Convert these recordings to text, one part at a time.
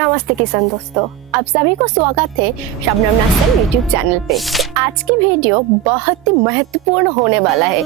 नमस्ते किसान दोस्तों, आप सभी को स्वागत है शबनम नासिर यूट्यूब चैनल पे। आज की वीडियो बहुत ही महत्वपूर्ण होने वाला है।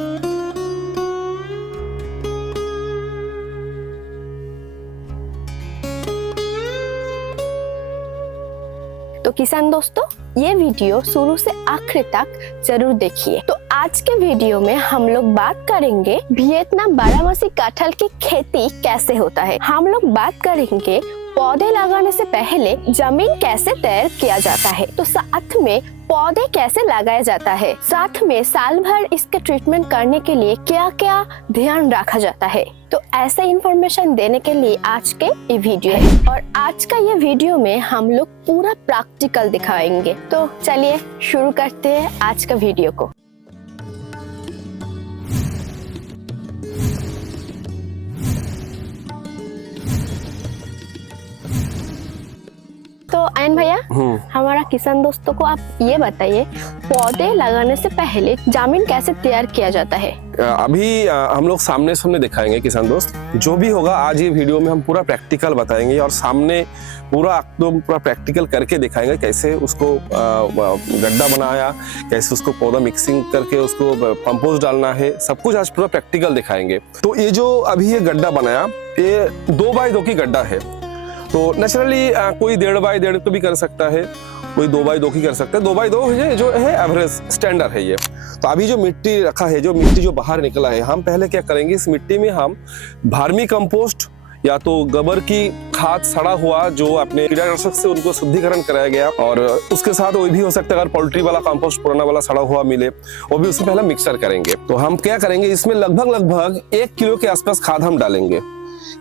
तो किसान दोस्तों, ये वीडियो शुरू से आखिर तक जरूर देखिए। तो आज के वीडियो में हम लोग बात करेंगे वियतनाम बारहमासी कटहल की खेती कैसे होता है। हम लोग बात करेंगे पौधे लगाने से पहले जमीन कैसे तैयार किया जाता है, तो साथ में पौधे कैसे लगाया जाता है, साथ में साल भर इसके ट्रीटमेंट करने के लिए क्या क्या ध्यान रखा जाता है। तो ऐसे इंफॉर्मेशन देने के लिए आज के ये वीडियो है और आज का ये वीडियो में हम लोग पूरा प्रैक्टिकल दिखाएंगे। तो चलिए शुरू करते हैं आज का वीडियो को। तो आयन भैया, हमारा किसान दोस्तों को आप ये बताइए, पौधे लगाने से पहले जमीन कैसे तैयार किया जाता है। अभी हम लोग सामने दिखाएंगे किसान दोस्त। जो भी होगा आज ये वीडियो में हम पूरा प्रैक्टिकल बताएंगे और सामने पूरा प्रैक्टिकल करके दिखाएंगे कैसे उसको गड्ढा बनाया, कैसे उसको पौधा मिक्सिंग करके उसको कंपोस्ट डालना है, सब कुछ आज पूरा प्रैक्टिकल दिखाएंगे। तो ये जो अभी ये गड्ढा बनाया, ये 2 बाय 2 की गड्ढा है। तो नेचुरली कोई 1.5 बाय 1.5 को भी कर सकता है, कोई 2 बाय 2 की कर सकता है। 2 बाय 2 है जो है एवरेज स्टैंडर्ड है ये। तो अभी जो मिट्टी रखा है, जो मिट्टी जो बाहर निकला है, हम पहले क्या करेंगे, इस मिट्टी में हम वर्मी कंपोस्ट या तो गोबर की खाद सड़ा हुआ जो अपने कीटनाशक से उनको शुद्धिकरण कराया गया, और उसके साथ वो भी हो सकता है अगर पोल्ट्री वाला कंपोस्ट पुराना वाला सड़ा हुआ मिले, वो भी उसमें पहले मिक्सर करेंगे। तो हम क्या करेंगे, इसमें लगभग 1 किलो के आसपास खाद हम डालेंगे।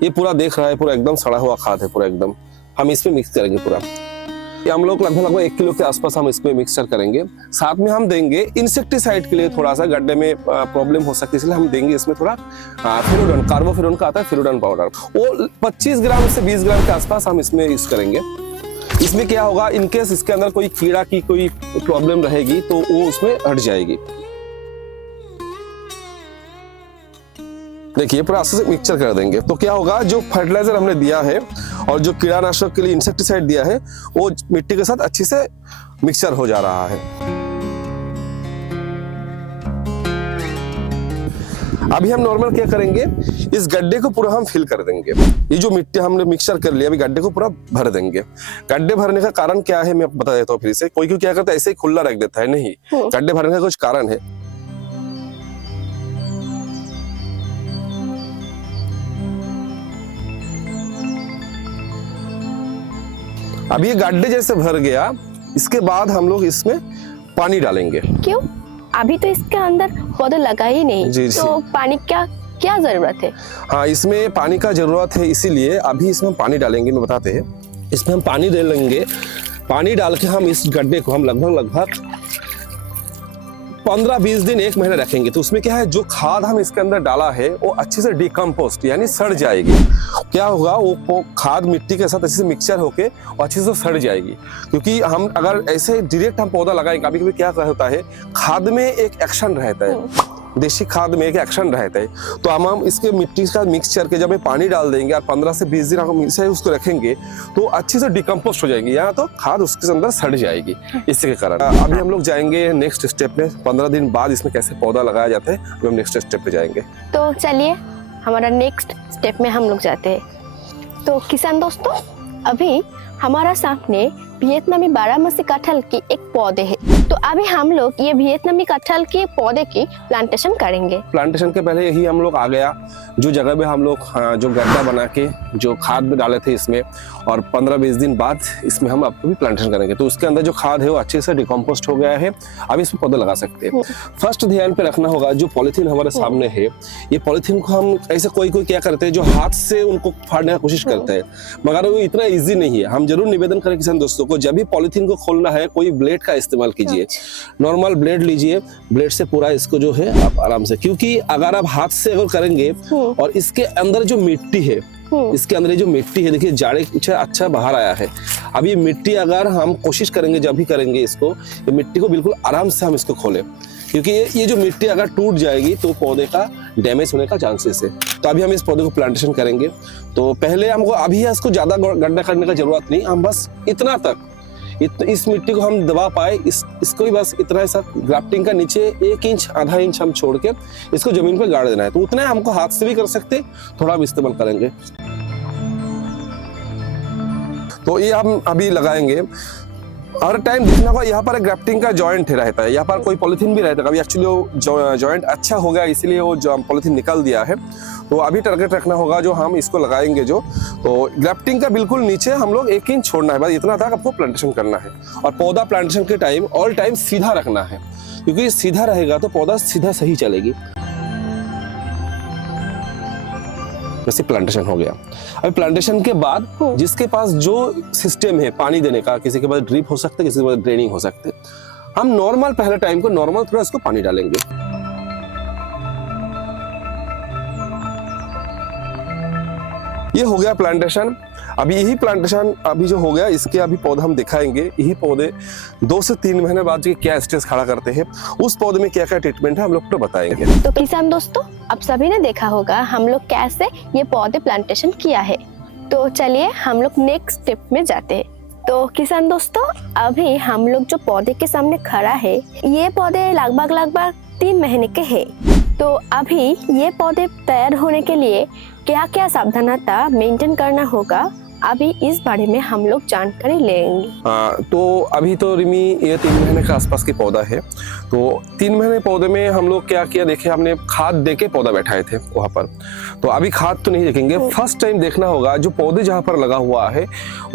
ये पूरा देख रहा है, पूरा एकदम सड़ा हुआ खाद है, पूरा एकदम हम इसमें मिक्स करेंगे पूरा। ये हम लोग लगभग 1 किलो के आसपास हम इसमें मिक्सर करेंगे। साथ में हम देंगे इंसेक्टिसाइड के लिए, थोड़ा सा गड्ढे में प्रॉब्लम हो सकती है, इसलिए हम देंगे इसमें थोड़ा फेरोडन, कार्बोफेरोन का आता है फेरोडन पाउडर, वो 25 ग्राम से 20 ग्राम के आसपास हम इसमें यूज करेंगे। इसमें क्या होगा, इनकेस इसके अंदर कोई कीड़ा की कोई प्रॉब्लम रहेगी तो वो उसमें हट जाएगी। देखिए पूरा अच्छे से मिक्सचर कर देंगे। तो क्या होगा, जो फर्टिलाइजर हमने दिया है और जो कीड़ानाशक के लिए इंसेक्टिसाइड दिया है, वो मिट्टी के साथ अच्छे से मिक्सचर हो जा रहा है। अभी हम नॉर्मल क्या करेंगे, इस गड्ढे को पूरा हम फिल कर देंगे। ये जो मिट्टी हमने मिक्सचर कर लिया, अभी गड्ढे को पूरा भर देंगे। गड्ढे भरने का कारण क्या है मैं बता देता हूँ फिर से। कोई क्या करता है, ऐसे ही खुला रख देता है, नहीं, गड्ढे भरने का कुछ कारण है। अब ये गड्ढे जैसे भर गया, इसके बाद हम लोग इसमें पानी डालेंगे। क्यों? अभी तो इसके अंदर पौधे लगा ही नहीं। जी, तो पानी क्या जरूरत है? हाँ, इसमें पानी का जरूरत है, इसीलिए अभी इसमें पानी डालेंगे। मैं बताते हैं, इसमें हम पानी दे लेंगे। पानी डाल के हम इस गड्ढे को हम लगभग 15-20 दिन 1 महीना रखेंगे। तो उसमें क्या है, जो खाद हम इसके अंदर डाला है वो अच्छे से डिकम्पोस्ट यानी सड़ जाएगी। क्या होगा, वो खाद मिट्टी के साथ अच्छे से मिक्सचर होके अच्छे से सड़ जाएगी। क्योंकि हम अगर ऐसे डायरेक्ट हम पौधा लगाएंगे, कभी कभी क्या होता है, खाद में एक एक्शन रहता है, देसी खाद में एक एक्शन रहता है। तो हम इसके मिट्टी का मिक्स करके जब पानी डाल देंगे और 15 से 20 दिन हम इसे उसको रखेंगे तो अच्छे से डिकम्पोस्ट हो जाएगी, या तो खाद उसके अंदर सड़ जाएगी इसके कारण। अभी हम लोग जाएंगे नेक्स्ट स्टेप में। 15 दिन बाद इसमें कैसे पौधा लगाया जाता है, हम नेक्स्ट स्टेप पे जाएंगे। तो चलिए हमारा नेक्स्ट स्टेप में हम लोग जाते हैं। तो किसान दोस्तों, अभी हमारा सामने वियतनामी बारहमासी कटहल की एक पौधे है। तो अभी हम लोग ये वियतनामी कटहल के पौधे की प्लांटेशन करेंगे। प्लांटेशन के पहले यही हम लोग आ गया, जो जगह पे हम लोग जो गड्ढा बना के जो खाद में डाले थे इसमें, और 15-20 दिन बाद इसमें हम आपको भी प्लांटेशन करेंगे। तो उसके अंदर जो खाद है वो अच्छे से डिकम्पोस्ट हो गया है। अब इसमें पौधे लगा सकते हैं। फर्स्ट ध्यान पे रखना होगा, जो पॉलिथीन हमारे सामने है, ये पॉलिथीन को हम ऐसे कोई क्या करते हैं, जो हाथ से उनको फाड़ने की कोशिश करते हैं, मगर वो इतना ईजी नहीं है। हम जरूर निवेदन करें किसान दोस्तों को, जब भी पॉलिथीन को खोलना है कोई ब्लेड का इस्तेमाल कीजिए। नॉर्मल ब्लेड लीजिए, ब्लेड से पूरा इसको जो है आप आराम से, क्योंकि अगर आप हाथ से अगर करेंगे और इसके अंदर जो मिट्टी है, इसके अंदर जो मिट्टी है, देखिए जाड़े अच्छा बाहर आया है। अब ये मिट्टी अगर हम कोशिश करेंगे जब भी करेंगे इसको, ये मिट्टी को बिल्कुल आराम से हम इसको खोलें, क्योंकि ये जो मिट्टी अगर टूट जाएगी तो पौधे का डैमेज होने का चांसेस है। तो अभी हम इस पौधे को प्लांटेशन करेंगे। तो पहले हमको अभी इसको ज़्यादा गड्ढा करने का जरूरत नहीं, हम बस इतना तक इस मिट्टी को हम दबा पाए, इसको ही बस इतना सा ग्राफ्टिंग का नीचे 1 इंच आधा इंच हम छोड़ के इसको जमीन पे गाड़ देना है। तो उतना हमको हाथ से भी कर सकते, थोड़ा भी इस्तेमाल करेंगे। तो ये हम अभी लगाएंगे। हर टाइम देखना होगा यहाँ पर एक ग्राफ्टिंग का जॉइंट रहता है, यहाँ पर कोई पॉलिथीन भी रहता है। अभी एक्चुअली वो जॉइंट अच्छा हो गया इसीलिए वो जो पॉलिथीन निकल दिया है। तो अभी टारगेट रखना होगा जो हम इसको लगाएंगे जो, तो ग्राफ्टिंग का बिल्कुल नीचे हम लोग 1 इंच छोड़ना है, बस इतना तक आपको प्लांटेशन करना है। और पौधा प्लांटेशन के टाइम ऑल टाइम सीधा रखना है, क्योंकि सीधा रहेगा तो पौधा सीधा सही चलेगी। वैसे प्लांटेशन हो गया। अभी प्लांटेशन के बाद जिसके पास जो सिस्टम है पानी देने का, किसी के पास ड्रिप हो सकता है, किसी के पास ड्रेनिंग हो सकते है, हम नॉर्मल पहले टाइम को नॉर्मल थोड़ा इसको पानी डालेंगे। ये हो गया प्लांटेशन। अभी यही प्लांटेशन अभी जो हो गया, इसके अभी पौधा हम दिखाएंगे। यही पौधे 2 से 3 महीने बाद जो क्या स्टेज खड़ा करते हैं, उस पौधे में क्या क्या ट्रीटमेंट है हम लोग तो बताएंगे। तो किसान दोस्तों, अब सभी ने देखा होगा हम लोग कैसे ये पौधे प्लांटेशन किया है। तो चलिए हम लोग नेक्स्ट स्टेप में जाते हैं। तो किसान दोस्तों, अभी हम लोग जो पौधे के सामने खड़ा है, ये पौधे लगभग 3 महीने के हैं। तो अभी ये पौधे तैयार होने के लिए क्या क्या सावधानता मेंटेन करना होगा, अभी इस बारे में हम लोग जानकारी लेंगे। तो अभी तो रिमी ये 3 महीने के आसपास की पौधा है। तो 3 महीने पौधे में हम लोग क्या किया देखे, हमने खाद देके पौधा बैठाए थे वहाँ पर। तो अभी खाद तो नहीं देखेंगे, फर्स्ट टाइम देखना होगा जो पौधे जहाँ पर लगा हुआ है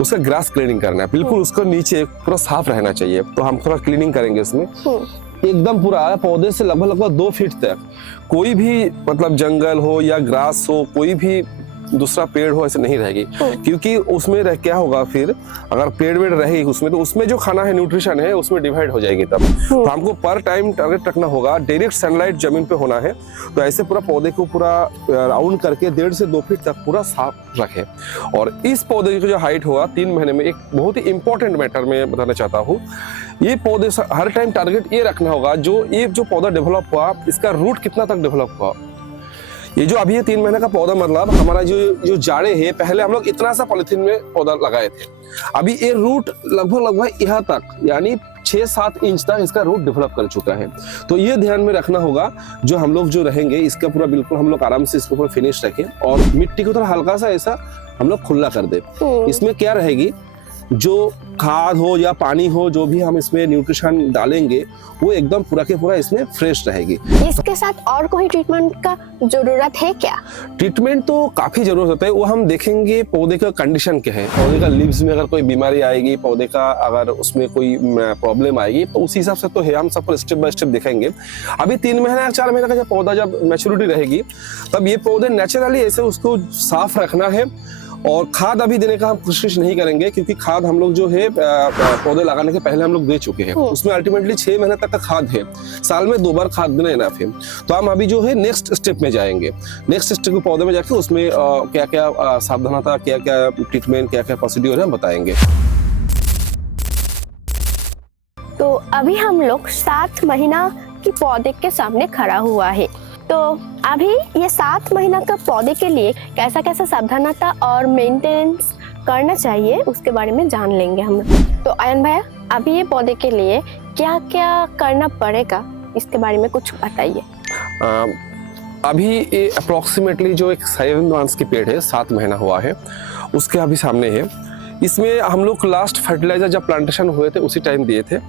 उसका ग्रास क्लीनिंग करना है। बिल्कुल उसका नीचे पूरा साफ रहना चाहिए। तो हम थोड़ा क्लीनिंग करेंगे इसमें एकदम पूरा पौधे से लगभग 2 फीट तक कोई भी मतलब जंगल हो या ग्रास हो, कोई भी दूसरा पेड़ हो, ऐसे नहीं रहेगी। क्योंकि उसमें क्या होगा फिर, अगर पेड़ वेड़ रहेगी उसमें, तो उसमें जो खाना है, न्यूट्रिशन है, उसमें डिवाइड हो जाएगी तब। तो हमको पर टाइम टारगेट रखना होगा, डायरेक्ट सनलाइट जमीन पे होना है। तो ऐसे पूरा पौधे को पूरा राउंड करके 1.5 से 2 फीट तक पूरा साफ रखे। और इस पौधे की जो हाइट होगा 3 महीने में, एक बहुत ही इंपॉर्टेंट मैटर मैं बताना चाहता हूँ। ये पौधे हर टाइम टारगेट ये रखना होगा, जो पौधा डेवलप हुआ, इसका रूट कितना तक डेवलप हुआ। ये जो अभी 3 महीने का पौधा, मतलब हमारा जो जाड़े है, पहले हम लोग इतना सा पॉलिथीन में पौधा लगाए थे। अभी ये रूट लगभग यहाँ तक, यानी 6-7 इंच तक इसका रूट डेवलप कर चुका है। तो ये ध्यान में रखना होगा, जो हम लोग जो रहेंगे इसका पूरा बिल्कुल हम लोग आराम से इसको पूरा फिनिश रखें। और मिट्टी को थोड़ा हल्का सा ऐसा हम लोग खुला कर दे। इसमें क्या रहेगी, जो खाद हो या पानी हो, जो भी हम इसमें न्यूट्रिशन डालेंगे, वो एकदम पूरा के पूरा इसमें फ्रेश रहेगी। इसके साथ और कोई ट्रीटमेंट का जरूरत है क्या? ट्रीटमेंट तो काफी जरूरत होता है। वो हम देखेंगे पौधे का कंडीशन क्या है, पौधे का लीव्स में अगर कोई बीमारी आएगी, पौधे का अगर उसमें कोई प्रॉब्लम आएगी, तो उसी हिसाब से तो है, हम सब स्टेप बाय स्टेप दिखाएंगे। अभी 3 महीने 4 महीने का जब पौधा जब मैच्योरिटी रहेगी, तब ये पौधे नेचुरली ऐसे उसको साफ रखना है। और खाद अभी देने का हम कोशिश नहीं करेंगे, क्योंकि खाद हम लोग जो है पौधे लगाने के पहले हम लोग दे चुके हैं। उसमें अल्टीमेटली 6 महीने तक का खाद है, साल में 2 बार खाद देना इनफ है। तो हम अभी जो है नेक्स्ट स्टेप में जाएंगे। नेक्स्ट स्टेप के पौधे में जाके उसमें क्या क्या सावधानता, क्या क्या ट्रीटमेंट, क्या क्या प्रोसीड्यूर है, हम बताएंगे। तो अभी हम लोग 7 महीना की पौधे के सामने खड़ा हुआ है। तो अभी ये 7 महीना का पौधे के लिए कैसा कैसा सावधानता और मेंटेनेंस करना चाहिए, उसके बारे में जान लेंगे हम। तो आयन भैया, अभी ये पौधे के लिए क्या क्या करना पड़ेगा, इसके बारे में कुछ बताइए। अभी ये अप्रोक्सीमेटली जो एक 7 मंथ्स की पेड़ है, 7 महीना हुआ है, उसके अभी सामने है। इसमें हम लोग लास्ट फर्टिलाइजर जब प्लांटेशन हुए थे उसी टाइम दिए थे।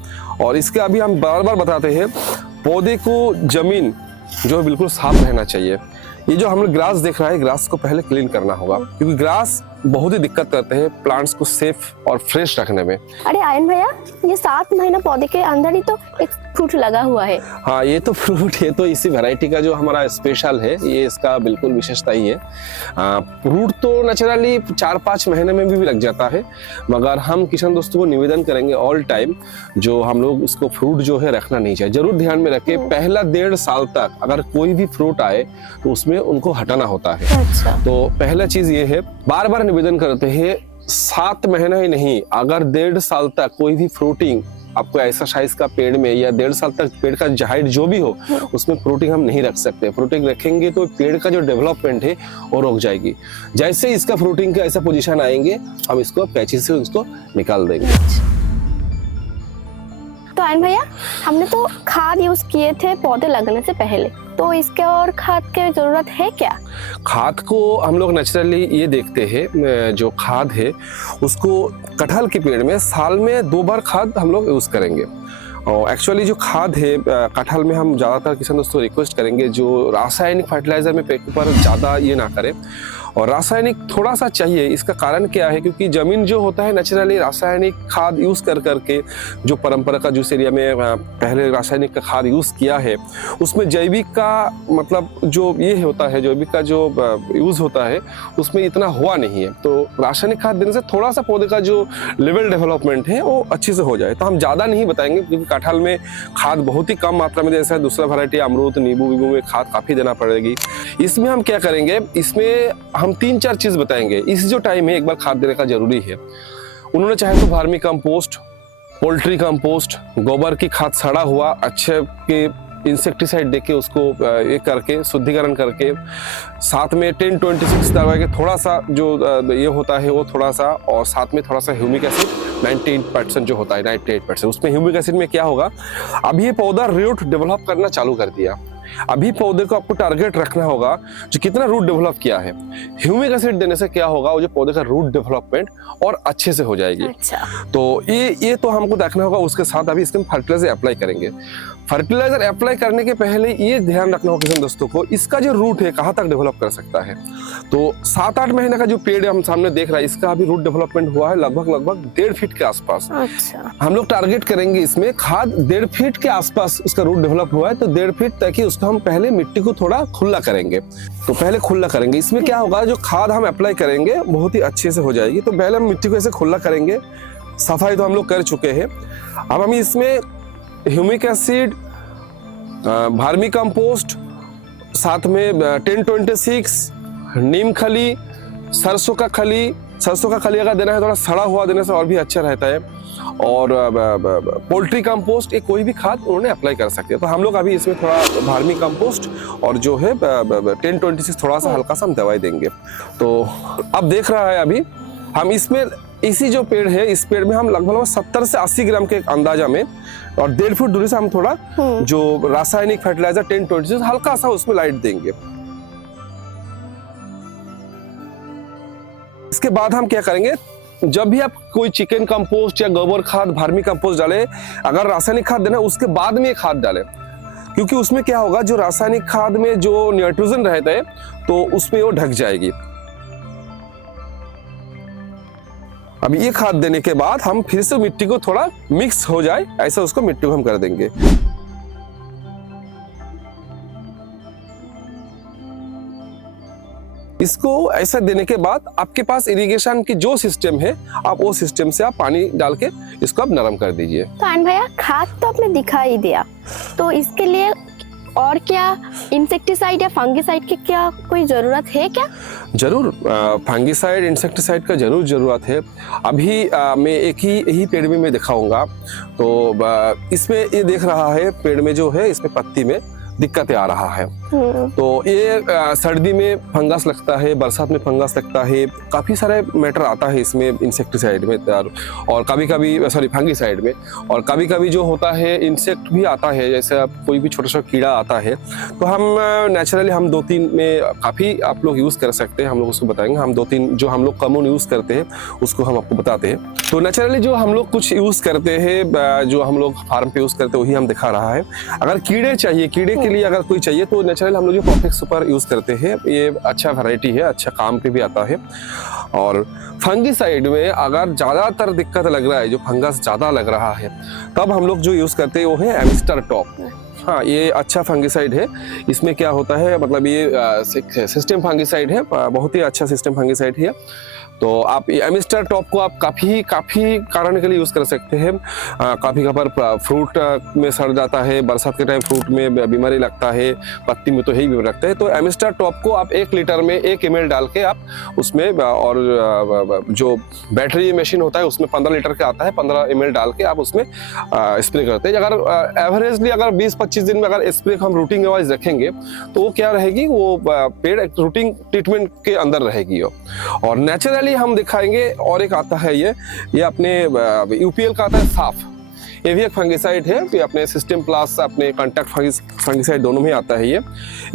और इसके अभी हम बार बार बताते हैं, पौधे को जमीन जो बिल्कुल साफ रहना चाहिए। ये जो हम लोग ग्रास देख रहा है, ग्रास को पहले क्लीन करना होगा, क्योंकि ग्रास बहुत ही दिक्कत करते हैं प्लांट्स को सेफ और फ्रेश रखने में। अरे आयन भैया, ये 7 महीना पौधे के अंदर ही तो एक फ्रूट लगा हुआ है। हाँ, ये तो फ्रूट है, तो इसी वैरायटी का जो हमारा स्पेशल है, ये इसका बिल्कुल विशेषता ही है। फ्रूट तो नेचुरली 4-5 महीने में भी लग जाता है, मगर हम किसान दोस्तों को निवेदन करेंगे ऑल टाइम, जो हम लोग उसको फ्रूट जो है रखना नहीं चाहिए। जरूर ध्यान में रखे, पहला 1.5 साल तक अगर कोई भी फ्रूट आए तो उसमें उनको हटाना होता है। अच्छा। तो पहला चीज ये है, बार बार निवेदन करते हैं, 7 महीना ही नहीं, अगर 1.5 साल तक कोई भी फ्रूटिंग आपको ऐसा साइज का पेड़ में, या 1.5 साल तक पेड़ का हाइट जो भी हो, उसमें फ्रूटिंग हम नहीं रख सकते। फ्रूटिंग रखेंगे तो पेड़ का जो डेवलपमेंट है वो रुक जाएगी। जैसे इसका फ्रूटिंग का ऐसा पोजीशन आएंगे, हम इसको कैंची से इसको निकाल देंगे। तो आयन भैया, हमने तो खाद यूज किए थे पौधे लगने से पहले, तो इसके और खाद की जरूरत है क्या? खाद को हम लोग नेचुरली ये देखते हैं, जो खाद है उसको कटहल के पेड़ में साल में 2 बार खाद हम लोग यूज करेंगे। और एक्चुअली जो खाद है कटहल में, हम ज़्यादातर किसान दोस्तों रिक्वेस्ट करेंगे जो रासायनिक फर्टिलाइजर में पर ज़्यादा ये ना करें, और रासायनिक थोड़ा सा चाहिए। इसका कारण क्या है, क्योंकि जमीन जो होता है नेचुरली रासायनिक खाद यूज़ कर करके, जो परंपरा का जिस एरिया में पहले रासायनिक का खाद यूज़ किया है, उसमें जैविक का मतलब जो ये होता है, जैविक का जो यूज़ होता है उसमें इतना हुआ नहीं है। तो रासायनिक खाद देने से थोड़ा सा पौधे का जो लेवल डेवलपमेंट है वो अच्छे से हो जाए। तो हम ज़्यादा नहीं बताएंगे, क्योंकि कटहल में खाद बहुत ही कम मात्रा में, जैसा दूसरा वैरायटी अमरूद, नींबू वीबू में खाद काफ़ी देना पड़ेगी। इसमें हम क्या करेंगे, इसमें हम 3-4 चीज बताएंगे। इस जो टाइम है एक बार खाद देने का जरूरी है। उन्होंने चाहे तो वर्मी कंपोस्ट, पोल्ट्री कंपोस्ट, गोबर की खाद सड़ा हुआ अच्छे के इंसेक्टिसाइड देके उसको ये करके शुद्धिकरण करके, साथ में 10-26 दवा के थोड़ा सा जो ये होता है वो थोड़ा सा, और साथ में थोड़ा सा ह्यूमिक एसिड 98% जो होता है, 98%। उसमें ह्यूमिक एसिड में क्या होगा, अभी ये पौधा रूट डेवलप करना चालू कर दिया। अभी पौधे को आपको टारगेट रखना होगा जो कितना रूट डेवलप किया है। ह्यूमिक एसिड देने से क्या होगा, वो जो पौधे का रूट डेवलपमेंट और अच्छे से हो जाएगी। अच्छा। तो ये तो हमको देखना होगा। उसके साथ अभी इसके फर्टिलाइजर अप्लाई करेंगे। फर्टिलाइजर अप्लाई करने के पहले ये ध्यान रखना होगा किसान दोस्तों को, इसका जो रूट है कहाँ तक डेवलप कर सकता है। तो 7-8 महीने का जो पेड़ हम सामने देख रहा है, इसका अभी रूट डेवलपमेंट हुआ है लगभग 1.5 फीट के आसपास। अच्छा। हम लोग टारगेट करेंगे इसमें खाद 1.5 फीट के आसपास उसका रूट डेवलप हुआ है, तो 1.5 फीट तक ही उसको हम पहले मिट्टी को थोड़ा खुला करेंगे। तो पहले खुला करेंगे, इसमें क्या होगा, जो खाद हम अप्लाई करेंगे बहुत ही अच्छे से हो जाएगी। तो पहले हम मिट्टी को ऐसे खुला करेंगे। सफाई तो हम लोग कर चुके हैं। अब हम इसमें ह्यूमिक एसिड, वर्मी कंपोस्ट, साथ में 10-26, नीम खली, सरसों का खली अगर देना है थोड़ा सड़ा हुआ देने से और भी अच्छा रहता है, और पोल्ट्री कंपोस्ट, एक कोई भी खाद उन्होंने अप्लाई कर सकते हैं। तो हम लोग अभी इसमें थोड़ा वर्मी कंपोस्ट और जो है 10-26 थोड़ा सा हल्का सा हम दवाई देंगे। तो अब देख रहा है अभी हम इसमें इसी जो पेड़ है, इस पेड़ में हम लगभग 70 से 80 ग्राम के अंदाजा में, और 1.5 फुट दूरी से हम थोड़ा जो रासायनिक फर्टिलाइजर 10-26 हल्का सा उसमें लाइट देंगे। इसके बाद हम क्या करेंगे, जब भी आप कोई चिकन कंपोस्ट या गोबर खाद, वर्मी कंपोस्ट डालें, अगर रासायनिक खाद देना उसके बाद में खाद डालें, क्योंकि उसमें क्या होगा, जो रासायनिक खाद में जो नाइट्रोजन रहता है तो उसमें वो ढक जाएगी। अब ये खाद देने के बाद हम फिर से मिट्टी को थोड़ा मिक्स हो जाए ऐसा उसको मिट्टी को हम कर देंगे। इसको ऐसा देने के बाद आपके पास इरिगेशन की जो सिस्टम है, आप वो सिस्टम से आप पानी डाल के इसको आप नरम कर दीजिए। तो आयन भैया, खाद तो आपने दिखा ही दिया, तो इसके लिए और क्या इंसेक्टिसाइड या फंगिसाइड की क्या कोई जरूरत है क्या? जरूर, फंगिसाइड, इंसेक्टिसाइड का जरूर जरूरत है। अभी मैं एक ही पेड़ में मैं दिखाऊंगा। तो इसमें ये देख रहा है पेड़ में जो है, इसमें पत्ती में दिक्कतें आ रहा है। तो ये सर्दी में फंगस लगता है, बरसात में फंगस लगता है, काफ़ी सारे मैटर आता है इसमें इंसेक्टिसाइड में, और कभी कभी फंगिसाइड में, और कभी कभी जो होता है इंसेक्ट भी आता है, जैसे कोई भी छोटा सा कीड़ा आता है। तो हम नेचुरली हम 2-3 में काफ़ी आप लोग यूज़ कर सकते हैं, हम लोग उसको बताएंगे। हम 2-3 जो हम लोग कॉमन यूज़ करते हैं उसको हम आपको बताते हैं। तो नेचुरली जो हम लोग कुछ यूज़ करते हैं, जो हम लोग फार्म पे यूज़ करते हैं वही हम दिखा रहा है। अगर कीड़े चाहिए, कीड़े के लिए अगर कोई चाहिए तो नेचुरल हम लोग जो प्रोफेक्ट सुपर यूज करते हैं, ये अच्छा वैरायटी है, अच्छा काम पे भी आता है। और फंगिसाइड में अगर ज्यादातर दिक्कत लग रहा है, जो फंगस ज्यादा लग रहा है, तब हम लोग जो यूज करते हैं वो है एमिस्टर टॉप। हाँ, ये अच्छा फंगिसाइड है। इसमें क्या होता है, मतलब ये सिस्टम फंगिसाइड है, बहुत ही अच्छा सिस्टम फंगिसाइड है। तो आप एमिस्टर टॉप को आप काफ़ी कारण के लिए यूज़ कर सकते हैं। काफ़ी कबार फ्रूट में सड़ जाता है, बरसात के टाइम फ्रूट में बीमारी लगता है, पत्ती में तो यही बीमारी लगता है। तो एमिस्टर टॉप को आप 1 लीटर में 1 ml डाल के आप उसमें, और जो बैटरी मशीन होता है उसमें 15 लीटर का आता है, 15 ml डाल के आप उसमें स्प्रे करते हैं। अगर एवरेजली अगर 20-25 दिन में अगर स्प्रे हम रूटीन वाइज रखेंगे तो वो क्या रहेगी, वो पेड़ रूटीन ट्रीटमेंट के अंदर रहेगी। और नेचुरली हम दिखाएंगे। और एक आता है ये अपने यूपीएल का आता है साफ, ये भी एक फंगिसाइड है, ये अपने सिस्टम प्लस अपने कॉन्टैक्ट फंगिसाइड दोनों में आता है। ये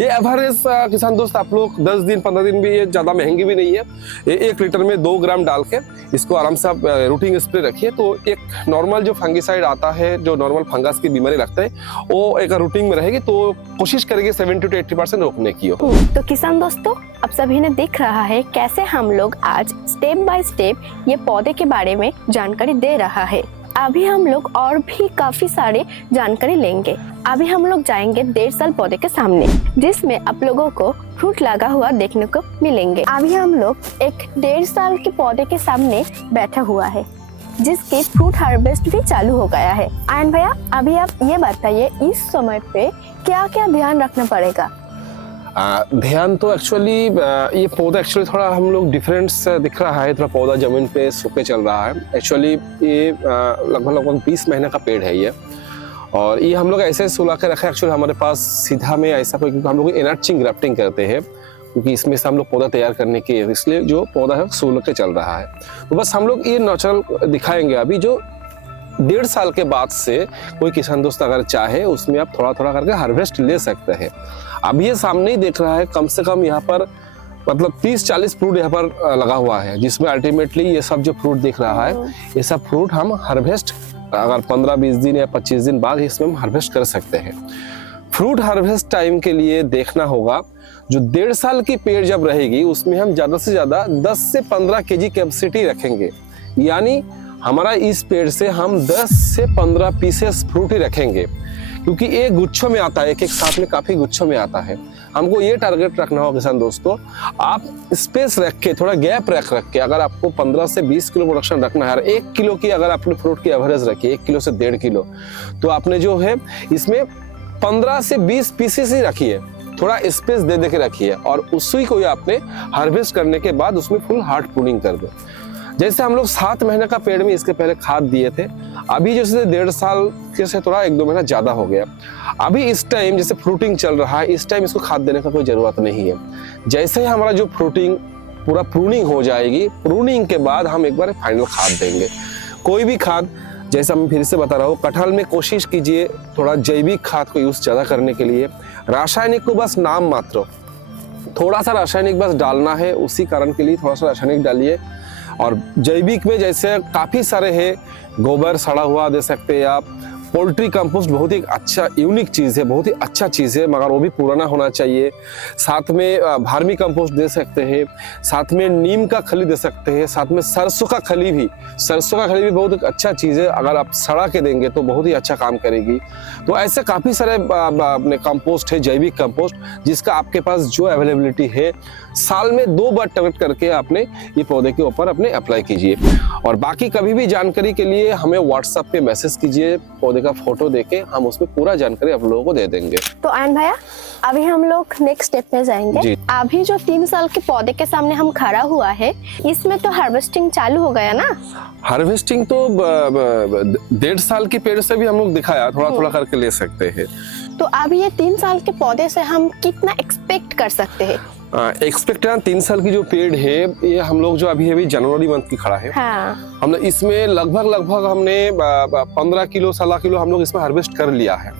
एवरेज किसान दोस्त आप लोग 10 दिन 15 दिन भी, ये ज़्यादा महंगी भी नहीं है। ये 1 लीटर में 2 ग्राम डाल के इसको आराम से आप रूटीन स्प्रे रखिए। तो एक नॉर्मल जो फंगिसाइड आता है, जो नॉर्मल फंगस की बीमारी लगता है, वो एक रूटीन में रहेगी। तो कोशिश करेंगे 70 to 80% रोकने की हो। तो किसान दोस्तों, अब सभी ने देख रहा है कैसे हम लोग आज स्टेप बाय स्टेप ये पौधे के बारे में जानकारी दे रहा है। अभी हम लोग और भी काफी सारे जानकारी लेंगे। अभी हम लोग जाएंगे 1.5 साल पौधे के सामने, जिसमें आप लोगों को फ्रूट लगा हुआ देखने को मिलेंगे। अभी हम लोग एक 1.5 साल के पौधे के सामने बैठा हुआ है, जिसके फ्रूट हार्वेस्ट भी चालू हो गया है। आयन भैया, अभी आप ये बताइए, इस समय पे क्या क्या ध्यान रखना पड़ेगा? ध्यान तो एक्चुअली ये पौधा एक्चुअली थोड़ा हम लोग डिफरेंस दिख रहा है। थोड़ा पौधा जमीन पे सूखे चल रहा है। एक्चुअली ये लगभग 20 महीने का पेड़ है ये, और ये हम लोग ऐसे सुला के रखे। एक्चुअली हमारे पास सीधा में ऐसा कोई, क्योंकि हम लोग एनर्चिंग ग्राफ्टिंग करते हैं, क्योंकि इसमें से हम लोग पौधा तैयार करने के, इसलिए जो पौधा है सूल के चल रहा है। तो बस हम लोग ये नेचुरल दिखाएंगे। अभी जो 1.5 साल के बाद से कोई किसान दोस्त अगर चाहे, उसमें आप थोड़ा थोड़ा करके हार्वेस्ट ले सकते हैं। अब ये सामने ही देख रहा है, कम से कम यहाँ पर मतलब 30-40 फ्रूट यहाँ पर लगा हुआ है, जिसमें अल्टीमेटली ये सब जो फ्रूट दिख रहा है, ये सब फ्रूट हम हार्वेस्ट अगर 15-20 दिन या 25 दिन बाद इसमें हम हार्वेस्ट कर सकते हैं। फ्रूट हार्वेस्ट टाइम के लिए देखना होगा, जो 1.5 साल की पेड़ जब रहेगी, उसमें हम ज़्यादा से ज़्यादा 10 से 15 kg कैपेसिटी रखेंगे। यानी हमारा इस पेड़ से हम 10 से 15 पीसेस फ्रूट ही रखेंगे, क्योंकि ये गुच्छों में आता है, एक साथ में काफी गुच्छों में आता है। हमको ये टारगेट रखना होगा किसान दोस्तों, आप स्पेस रख के, थोड़ा गैप रख के, अगर आपको 15 से 20 किलो प्रोडक्शन रखना है, 1 किलो की अगर आपने फ्रूट की एवरेज रखी, 1 किलो से 1.5 किलो, तो आपने जो है इसमें 15 से 20 पीसेस ही रखिए, थोड़ा स्पेस दे के रखिए, और उसी को आपने हार्वेस्ट करने के बाद उसमें फुल हार्ड प्रूनिंग कर दो। जैसे हम लोग 7 महीने का पेड़ में इसके पहले खाद दिए थे, अभी जैसे 1.5 साल के से थोड़ा 1-2 महीना ज्यादा हो गया। अभी इस टाइम जैसे फ्रूटिंग चल रहा है, इस टाइम इसको खाद देने का कोई जरूरत नहीं है। जैसे ही हमारा जो फ्रूटिंग पूरा प्रूनिंग हो जाएगी, प्रूनिंग के बाद हम एक बार फाइनल खाद देंगे। कोई भी खाद, जैसा मैं फिर से बता रहा हूँ, कटहल में कोशिश कीजिए थोड़ा जैविक खाद को यूज ज्यादा करने के लिए। रासायनिक को बस नाम मात्र, थोड़ा सा रासायनिक बस डालना है, उसी कारण के लिए थोड़ा सा रासायनिक डालिए। और जैविक में जैसे काफ़ी सारे हैं, गोबर सड़ा हुआ दे सकते हैं आप, पोल्ट्री कंपोस्ट बहुत ही अच्छा यूनिक चीज़ है, बहुत ही अच्छा चीज़ है, मगर वो भी पुराना होना चाहिए। साथ में भारमी कंपोस्ट दे सकते हैं, साथ में नीम का खली दे सकते हैं, साथ में सरसों का खली भी बहुत एक अच्छा चीज़ है। अगर आप सड़ा के देंगे तो बहुत ही अच्छा काम करेगी। तो ऐसे काफ़ी सारे अपने कंपोस्ट है, जैविक कंपोस्ट, जिसका आपके पास जो अवेलेबिलिटी है, साल में 2 बार टारगेट करके आपने ये पौधे के ऊपर अपने अप्लाई कीजिए। और बाकी कभी भी जानकारी के लिए हमें व्हाट्सएप पे मैसेज कीजिए, पौधे का फोटो देके हम उसमें पूरा जानकारी आप लोगों को दे देंगे। तो आयन भैया, अभी हम लोग नेक्स्ट स्टेप पे जाएंगे। अभी जो 3 साल के पौधे के सामने हम खड़ा हुआ है, इसमें तो हार्वेस्टिंग चालू हो गया ना? हार्वेस्टिंग तो 1.5 साल की पेड़ से भी हम लोग दिखाया, थोड़ा थोड़ा करके ले सकते हैं। तो अभी ये 3 साल के पौधे से हम कितना एक्सपेक्ट कर सकते हैं? एक्सपेक्ट 3 साल की जो पेड़ है, ये हम लोग जो अभी जनवरी मंथ की खड़ा है, हाँ। हमने इसमें लगभग हमने 15 किलो 16 किलो हम लोग इसमें हार्वेस्ट कर लिया है।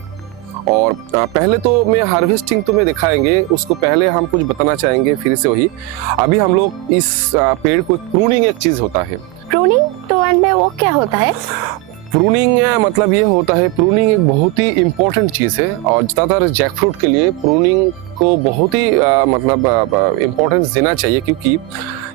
और पहले तो मैं हार्वेस्टिंग तो मैं दिखाएंगे, उसको पहले हम कुछ बताना चाहेंगे फिर से वही। अभी हम लोग इस पेड़ को, प्रूनिंग एक चीज होता है। प्रूनिंग तो में वो क्या होता है? प्रूनिंग मतलब ये होता है, प्रूनिंग एक बहुत ही इम्पोर्टेंट चीज़ है, और ज़्यादातर जैकफ्रूट के लिए प्रूनिंग को बहुत ही मतलब इम्पोर्टेंस देना चाहिए, क्योंकि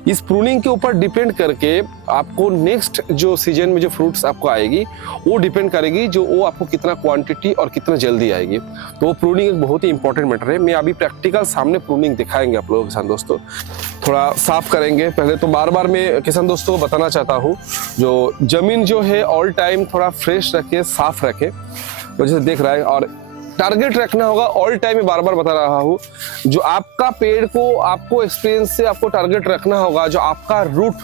इस प्रूनिंग के ऊपर डिपेंड करके आपको नेक्स्ट जो सीजन में जो फ्रूट्स आपको आएगी वो डिपेंड करेगी, जो वो आपको कितना क्वांटिटी और कितना जल्दी आएगी। तो वो प्रूनिंग एक बहुत ही इंपॉर्टेंट मैटर है। मैं अभी प्रैक्टिकल सामने प्रूनिंग दिखाएंगे आप लोगों के साथ दोस्तों। थोड़ा साफ करेंगे पहले तो। बार बार मैं किसान दोस्तों को बताना चाहता हूँ, जो जमीन जो है ऑल टाइम थोड़ा फ्रेश रखे, साफ रखे, तो जैसे देख रहा है। और टारगेट रखना होगा ऑल टाइम, में बार बार बता रहा हूँ, जो आपका पेड़ को आपको एक्सपीरियंस से आपको टारगेट रखना होगा, जो आपका रूट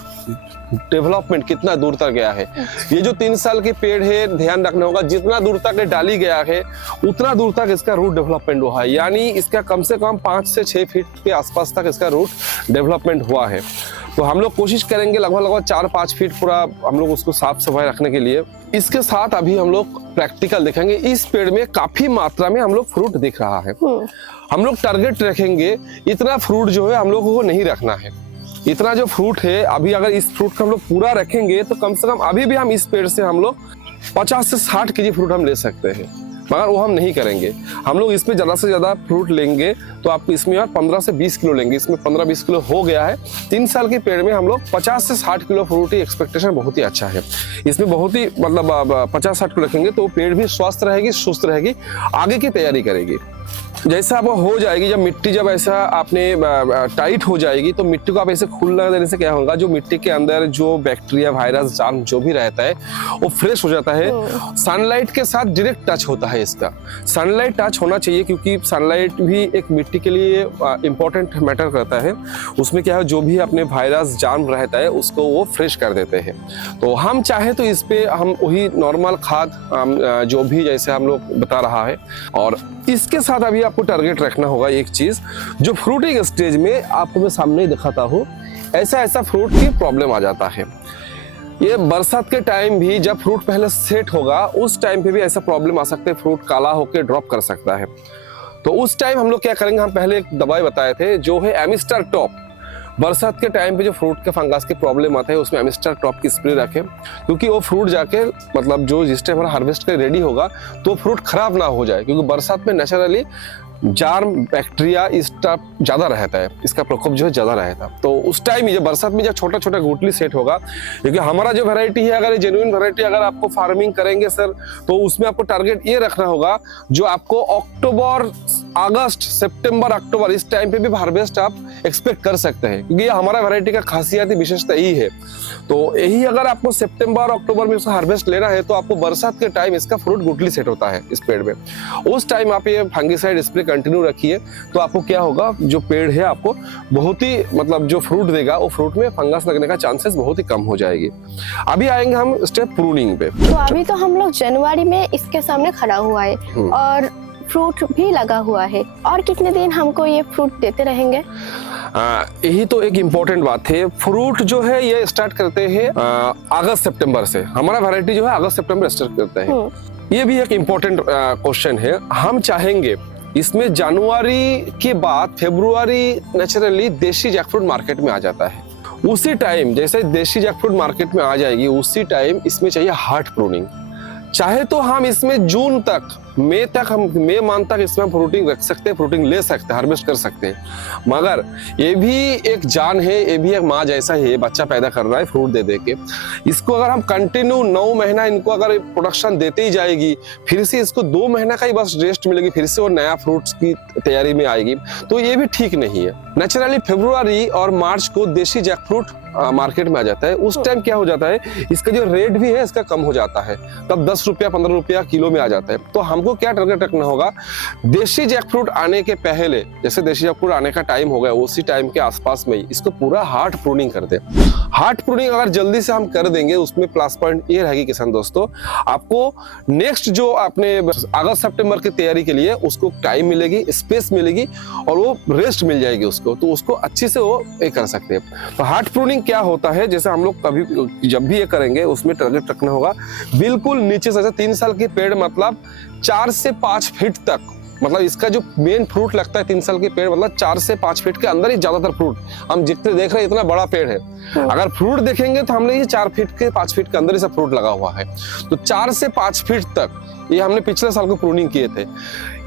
डेवलपमेंट कितना दूर तक गया है। ये जो 3 साल के पेड़ है, ध्यान रखना होगा जितना दूर तक डाली गया है उतना दूर तक इसका रूट डेवलपमेंट हुआ है, यानी इसका कम से कम 5 से 6 फीट के आसपास तक इसका रूट डेवलपमेंट हुआ है। तो हम लोग कोशिश करेंगे लगभग 4-5 फीट पूरा हम लोग उसको साफ सफाई रखने के लिए। इसके साथ अभी हम लोग प्रैक्टिकल देखेंगे। इस पेड़ में काफी मात्रा में हम लोग फ्रूट दिख रहा है। हम लोग टारगेट रखेंगे इतना फ्रूट जो है हम लोगों को नहीं रखना है। इतना जो फ्रूट है अभी, अगर इस फ्रूट को हम लोग पूरा रखेंगे तो कम से कम अभी भी हम इस पेड़ से हम लोग 50 से 60 केजी फ्रूट हम ले सकते हैं, मगर वो हम नहीं करेंगे। हम लोग इसमें ज़्यादा से ज़्यादा फ्रूट लेंगे तो आप इसमें यार 15 से 20 किलो लेंगे। इसमें 15-20 किलो हो गया है। 3 साल के पेड़ में हम लोग 50 से 60 किलो फ्रूट ही एक्सपेक्टेशन बहुत ही अच्छा है। इसमें बहुत ही मतलब 50-60 किलो रखेंगे तो पेड़ भी स्वस्थ रहेगी, सुस्त रहेगी, आगे की तैयारी करेगी। जैसा अब हो जाएगी, जब मिट्टी जब ऐसा आपने टाइट हो जाएगी तो मिट्टी को आप ऐसे खुला देने से क्या होगा, जो मिट्टी के अंदर जो बैक्टीरिया, वायरस, जर्म जो भी रहता है वो फ्रेश हो जाता है। सनलाइट के साथ डायरेक्ट टच होता है इसका। सनलाइट टच होना चाहिए क्योंकि सनलाइट भी एक मिट्टी के लिए इंपॉर्टेंट मैटर करता है। उसमें क्या है, जो भी अपने वायरस, जर्म रहता है उसको वो फ्रेश कर देते हैं। तो हम चाहे तो इस पे हम वही नॉर्मल खाद जो भी जैसे हम लोग बता रहा है। और इसके साथ अभी आपको टारगेट रखना होगा एक चीज, जो फ्रूटिंग स्टेज में आपको मैं सामने ही दिखाता हूँ, ऐसा फ्रूट की प्रॉब्लम आ जाता है। ये बरसात के टाइम भी जब फ्रूट पहले सेट होगा उस टाइम पे भी ऐसा प्रॉब्लम आ सकता है, फ्रूट काला होकर ड्रॉप कर सकता है। तो उस टाइम हम लोग क्या करेंगे, हम पहले एक दवाई बताए थे जो है एमिस्टर टॉप। बरसात के टाइम पे जो फ्रूट के फंगस की प्रॉब्लम आता है उसमें एमिस्टर टॉप की स्प्रे रखें, क्योंकि वो फ्रूट जाके मतलब जो जिस टाइम हमारा हार्वेस्ट के रेडी होगा तो फ्रूट खराब ना हो जाए, क्योंकि बरसात में नेचुरली जार्म, बैक्टीरिया इस टाइप ज्यादा रहता है, इसका प्रकोप जो है ज्यादा रहता है। तो उस टाइम जब बरसात में जब छोटा छोटा गुटली सेट होगा, क्योंकि हमारा जो वैरायटी है, अगर जेन्युइन वैरायटी अगर आपको फार्मिंग करेंगे सर, तो उसमें आपको टारगेट ये रखना होगा जो आपको अक्टूबर, अगस्त, सितंबर, अक्टूबर इस टाइम पे भी हार्वेस्ट आप एक्सपेक्ट कर सकते हैं, क्योंकि ये हमारा वैरायटी का खासियत विशेषता यही है। तो यही अगर आपको सितंबर, अक्टूबर में उसका हार्वेस्ट लेना है तो आपको बरसात के टाइम इसका फ्रूट गुटली सेट होता है इस पेड़ में, उस टाइम आप ये फंगिसाइड स्प्रे कंटिन्यू रखिए। तो आपको क्या होगा, जो पेड़ है आपको बहुत ही मतलब जो फ्रूट देगा वो फ्रूट में फंगस लगने का चांसेस बहुत ही कम हो जाएगी। अभी आएंगे हम स्टेप प्रूनिंग पे। तो अभी तो हम लोग जनवरी में इसके सामने खड़ा हुआ है और फ्रूट भी लगा हुआ है, और कितने दिन हमको ये फ्रूट देते रहेंगे? यही तो एक इम्पोर्टेंट बात है। फ्रूट जो है ये स्टार्ट करते हैं अगस्त सितंबर से। हमारा वैरायटी जो है अगस्त सितंबर स्टार्ट करता है। ये भी एक इम्पोर्टेंट क्वेश्चन है। हम चाहेंगे इसमें जनवरी के बाद फरवरी नेचुरली देशी जैकफ्रूट मार्केट में आ जाता है। उसी टाइम जैसे देशी जैकफ्रूट मार्केट में आ जाएगी उसी टाइम इसमें चाहिए हार्ड प्रूनिंग। चाहे तो हम इसमें जून तक, मई मंथ तक इसमें फ्रूटिंग रख सकते हैं, फ्रूटिंग ले सकते हैं, हार्वेस्ट कर सकते हैं। मगर ये भी एक जान है, ये भी एक माँ जैसा है, बच्चा पैदा कर रहा है फ्रूट दे दे के। इसको अगर हम कंटिन्यू 9 महीना इनको अगर प्रोडक्शन देते ही जाएगी, फिर से इसको 2 महीना का ही बस रेस्ट मिलेगी, फिर से वो नया फ्रूट्स की तैयारी में आएगी, तो ये भी ठीक नहीं है। नेचुरली फरवरी और मार्च को देशी जैकफ्रूट मार्केट में आ जाता है। उस टाइम क्या हो जाता है, इसका जो रेट भी है इसका कम हो जाता है, तब 10 रुपया 15 रुपया किलो में आ जाता है। तो हमको क्या टारगेट रखना होगा, देशी जैकफ्रूट आने के पहले, जैसे देशी जैकफ्रूट आने का टाइम हो गया उसी टाइम के आसपास में ही इसको पूरा हार्ड प्रूनिंग कर दे। हार्ड प्रूनिंग अगर जल्दी से हम कर देंगे, उसमें प्लस पॉइंट ये रहेगी किसान दोस्तों, आपको नेक्स्ट जो आपने अगस्त सितंबर की तैयारी के लिए उसको टाइम मिलेगी, स्पेस मिलेगी और वो रेस्ट मिल जाएगी उसको, तो उसको अच्छे से वो ये कर सकते हैं। तो हार्ड प्रूनिंग क्या होता है, जैसे हम लोग कभी जब भी ये करेंगे उसमें टारगेट रखना होगा बिल्कुल नीचे से। 3 साल के पेड़ मतलब 4 से 5 फीट तक, मतलब इसका जो मेन फ्रूट लगता है 3 साल के पेड़ मतलब 4 से 5 फीट के अंदर ही ज्यादातर फ्रूट हम जितने देख रहे हैं, इतना बड़ा पेड़ है। अगर फ्रूट देखेंगे तो हमने ये 4 फीट के 5 फीट के अंदर ही सब फ्रूट लगा हुआ है। तो 4 से 5 फीट तक ये हमने पिछले साल को प्रूनिंग किए थे।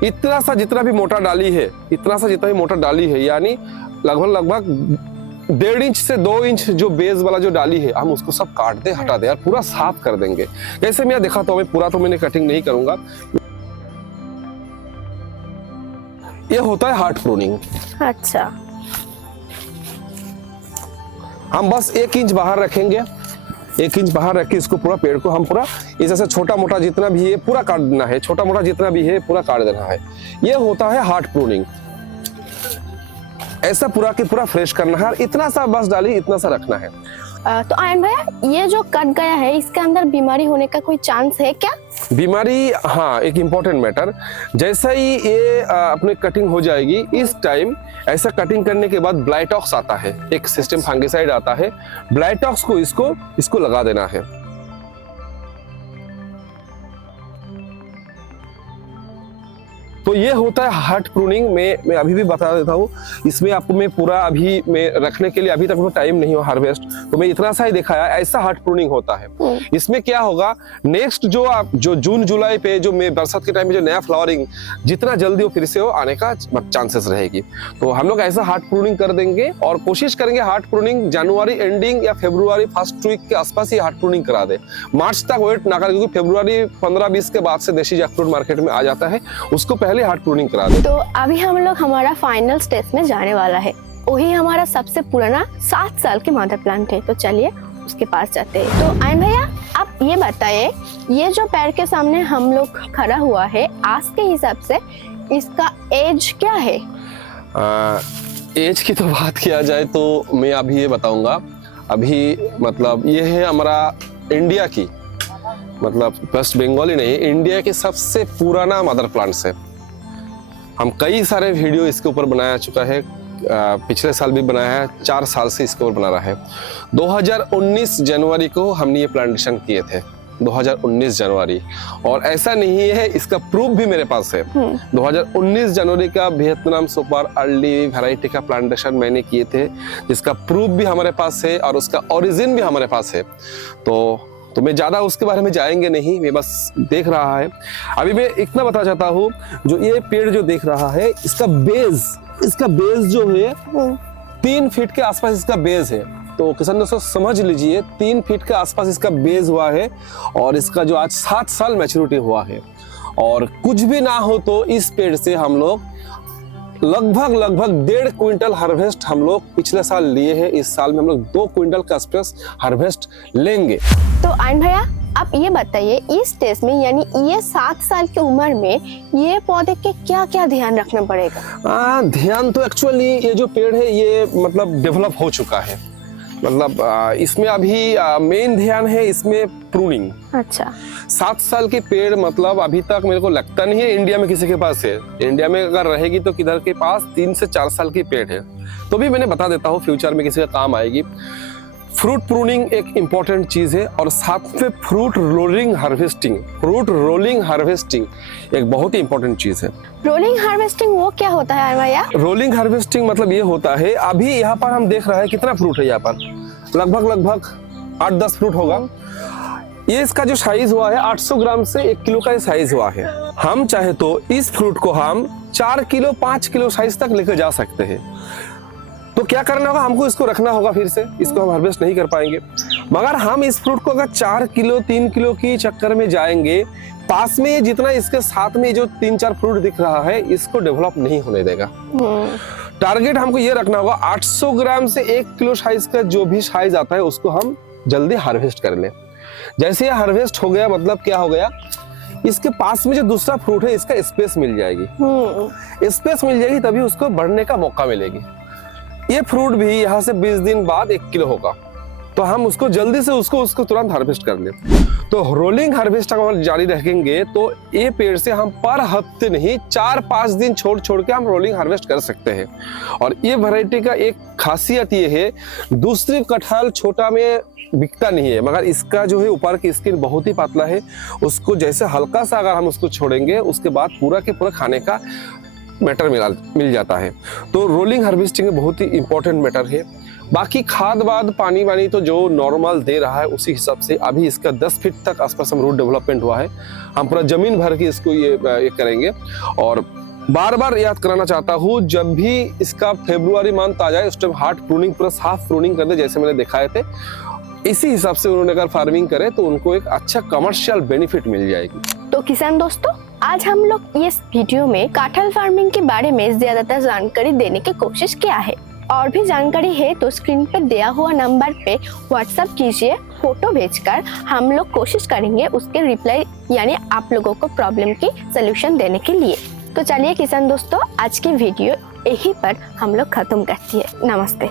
इतना सा जितना भी मोटा डाली है, इतना सा जितना भी मोटा डाली है, यानी लगभग 1.5 इंच से 2 इंच जो बेस वाला जो डाली है हम उसको सब काट दे, हटा दे और पूरा साफ कर देंगे। कैसे मैं दिखाता हूँ, पूरा तो मैंने कटिंग नहीं करूंगा। ये होता है हार्ड प्रूनिंग। अच्छा, हम बस 1 इंच बाहर रखेंगे, 1 इंच बाहर रख के इसको पूरा पेड़ को हम पूरा इस ऐसे छोटा मोटा जितना भी है पूरा काट देना है, छोटा मोटा जितना भी है पूरा काट देना है। ये होता है हार्ड प्रूनिंग। ऐसा पूरा के पूरा फ्रेश करना है और इतना सा बस डाली, इतना सा रखना है। तो आयन भैया, ये जो कट गया है इसके अंदर बीमारी होने का कोई चांस है क्या? बीमारी, हाँ, एक इम्पोर्टेंट मैटर, जैसा ही ये अपने कटिंग हो जाएगी इस टाइम ऐसा कटिंग करने के बाद ब्लाइटॉक्स आता है, एक सिस्टम फंगिसाइड आता है, ब्लाइटॉक्स को इसको लगा देना है। तो ये होता है हार्ड प्रूनिंग। मैं अभी भी बता देता हूँ, इसमें आपको मैं पूरा अभी मैं रखने के लिए अभी तक तो टाइम नहीं हो हार्वेस्ट, तो मैं इतना सा ही दिखाया, ऐसा हार्ड प्रूनिंग होता है। इसमें क्या होगा, नेक्स्ट जो जून जुलाई पे जो मैं बरसात के टाइम में जो नया फ्लावरिंग जितना जल्दी वो फिर से वो आने का चांसेस रहेगी। तो हम लोग ऐसा हार्ड प्रूनिंग कर देंगे और कोशिश करेंगे हार्ड प्रूनिंग जनवरी एंडिंग या फरवरी फर्स्ट वीक के आसपास ही हार्ड प्रूनिंग करा दे। मार्च तक वेट ना करें, क्योंकि फरवरी 15-20 के बाद से देसी जैकफ्रूट मार्केट में आ जाता है, उसको पहले हार्ड प्रूनिंग करा दे। तो अभी हम लोग हमारा फाइनल स्टेज में जाने वाला है। वही हमारा सबसे पुराना 7 साल के मदर प्लांट है, तो चलिए उसके पास जाते हैं। तो आयन भैया, आप ये बताइए, ये जो पेड़ के सामने हम लोग खड़ा हुआ है, आज के हिसाब से इसका एज क्या है? एज की तो बात किया जाए तो मैं अभी ये बताऊंगा, अभी मतलब ये है हमारा इंडिया की, मतलब वेस्ट बंगाल ही नहीं, इंडिया के सबसे पुराना मदर प्लांट है। हम कई सारे वीडियो इसके ऊपर बनाया चुका है, पिछले साल भी बनाया है, 4 साल से इसके ऊपर बना रहा है। 2019 जनवरी को हमने ये प्लांटेशन किए थे, 2019 जनवरी, और ऐसा नहीं है, इसका प्रूफ भी मेरे पास है। 2019 जनवरी का वियतनाम सुपर अर्ली वैरायटी का प्लांटेशन मैंने किए थे, जिसका प्रूफ भी हमारे पास है और उसका ओरिजिन भी हमारे पास है। तो मैं ज्यादा उसके बारे में जाएंगे नहीं, मैं बस देख रहा है। अभी मैं इतना बता चाहता हूँ, जो ये पेड़ जो देख रहा है, इसका बेस जो है 3 फीट के आसपास इसका बेस है। तो किसान दोस्तों समझ लीजिए, 3 फीट के आसपास इसका बेस हुआ है और इसका जो आज 7 साल मैच्योरिटी हुआ है। और कुछ भी ना हो तो इस पेड़ से हम लोग लगभग 1.5 क्विंटल हार्वेस्ट हम लोग पिछले साल लिए हैं। इस साल में हम लोग 2 क्विंटल का एक्सप्रेस हार्वेस्ट लेंगे। तो आयन भैया, आप ये बताइए, इस स्टेज में यानी ये 7 साल की उम्र में ये पौधे के क्या क्या ध्यान रखना पड़ेगा? ध्यान तो एक्चुअली ये जो पेड़ है ये मतलब डेवलप हो चुका है, मतलब इसमें अभी मेन ध्यान है इसमें प्रूनिंग। अच्छा, 7 साल के पेड़ मतलब अभी तक मेरे को लगता नहीं है इंडिया में किसी के पास है। इंडिया में अगर रहेगी तो किधर के पास 3 से 4 साल की पेड़ है। तो भी मैंने बता देता हूँ, फ्यूचर में किसी का काम आएगी। फ्रूट प्रूनिंग एक इम्पॉर्टेंट चीज है और साथ में फ्रूट रोलिंग हार्वेस्टिंग एक बहुत ही इम्पोर्टेंट चीज है। रोलिंग हार्वेस्टिंग वो क्या होता है भैया? रोलिंग हार्वेस्टिंग मतलब ये होता है, अभी यहाँ पर हम देख रहे हैं कितना फ्रूट है, यहाँ पर लगभग 8-10 फ्रूट होगा। ये इसका जो साइज हुआ है 800 ग्राम से 1 किलो का साइज हुआ है। हम चाहे तो इस फ्रूट को हम 4 किलो 5 किलो साइज तक लेकर जा सकते हैं। तो क्या करना होगा, हमको इसको रखना होगा, फिर से इसको हम हार्वेस्ट नहीं कर पाएंगे। मगर हम इस फ्रूट को अगर 4 किलो 3 किलो की चक्कर में जाएंगे, पास में जितना इसके साथ में जो 3-4 फ्रूट दिख रहा है इसको डेवलप नहीं होने देगा। टारगेट हमको ये रखना होगा 800 ग्राम से 1 किलो साइज का जो भी साइज आता है उसको हम जल्दी हार्वेस्ट कर ले। जैसे ये हार्वेस्ट हो गया मतलब क्या हो गया, इसके पास में जो दूसरा फ्रूट है इसका स्पेस मिल जाएगी, स्पेस मिल जाएगी तभी उसको बढ़ने का मौका मिलेगी। ये फ्रूट भी यहाँ से 20 दिन बाद 1 किलो होगा, तो हम उसको जल्दी से उसको तुरंत हार्वेस्ट कर ले। तो रोलिंग हार्वेस्ट अगर जारी रखेंगे तो ये पेड़ से हम पर हफ्ते नहीं 4-5 दिन छोड़ के हम रोलिंग हार्वेस्ट कर सकते हैं। और ये वैरायटी का एक खासियत ये है, दूसरी कटहल छोटा में बिकता नहीं है, मगर इसका जो है ऊपर की स्किन बहुत ही पतला है, उसको जैसे हल्का सा अगर हम उसको छोड़ेंगे उसके बाद पूरा के पूरा खाने का मैटर मिल जाता है। तो रोलिंग हार्वेस्टिंग बहुत ही इंपॉर्टेंट मैटर है। बाकी खाद वाद पानी वानी तो जो नॉर्मल दे रहा है उसी हिसाब से अभी इसका 10 फीट तक आसपास हम रूट डेवलपमेंट हुआ है। हम पूरा जमीन भर के इसको ये करेंगे और बार बार याद कराना चाहता हूँ, जब भी इसका फेब्रुआरी मंथ आ जाए उस टाइम हार्ड प्रूनिंग पूरा साफ प्रूनिंग कर दे, जैसे मैंने दिखाए थे। इसी हिसाब से उन्होंने अगर फार्मिंग करे तो उनको एक अच्छा कमर्शियल बेनिफिट मिल जाएगी। तो किसान दोस्तों, आज हम लोग इस वीडियो में कटहल फार्मिंग के बारे में ज्यादातर जानकारी देने की कोशिश किया है। और भी जानकारी है तो स्क्रीन पर दिया हुआ नंबर पे व्हाट्सएप कीजिए, फोटो भेजकर हम लोग कोशिश करेंगे उसके रिप्लाई यानी आप लोगों को प्रॉब्लम की सलूशन देने के लिए। तो चलिए किसान दोस्तों, आज की वीडियो यहीं पर हम लोग खत्म करती है। नमस्ते।